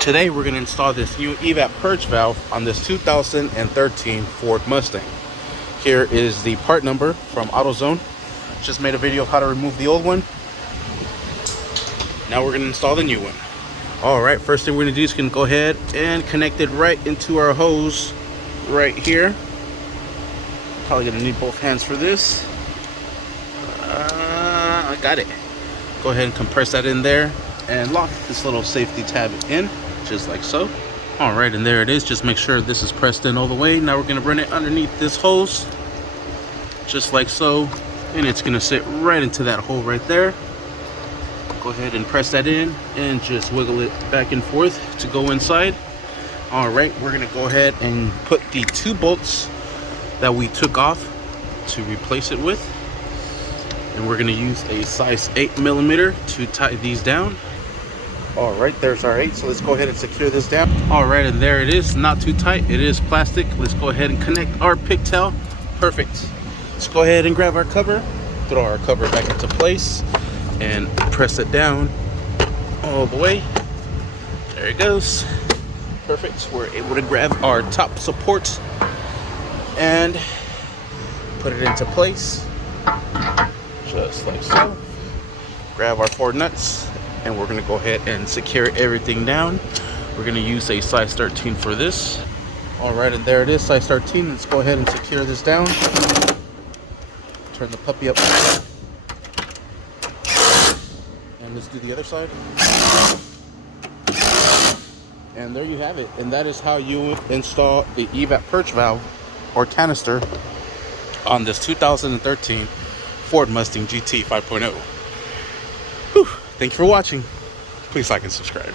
Today we're going to install this new evap purge valve on this 2013 Ford Mustang. Here is the part number from AutoZone. Just made a video of how to remove the old one. Now we're going to install the new one. Alright, first thing we're going to do is go ahead and connect it right into our hose right here. Probably going to need both hands for this. I got it. Go ahead and compress that in there and lock this little safety tab in, just like so. Alright, and there it is. Just make sure this is pressed in all the way. Now we're going to run it underneath this hose, just like so, and it's going to sit right into that hole right there. Go ahead and press that in and just wiggle it back and forth to go inside. Alright, we're going to go ahead and put the 2 bolts that we took off to replace it with. And we're going to use a size 8mm to tie these down. Alright, there's our 8. So let's go ahead and secure this down. Alright, and there it is. Not too tight. It is plastic. Let's go ahead and connect our pigtail. Perfect. Let's go ahead and grab our cover. Throw our cover back into place. And press it down all the way. There it goes. Perfect. We're able to grab our top support and put it into place, just like so. Grab our 4 nuts and we're going to go ahead and secure everything down. We're going to use a size 13 for this. Alright, and there it is, size 13. Let's go ahead and secure this down. Turn the puppy up. And let's do the other side. And there you have it. And that is how you install the evap purge valve or canister on this 2013 Ford Mustang GT 5.0. Thank you for watching. Please like and subscribe.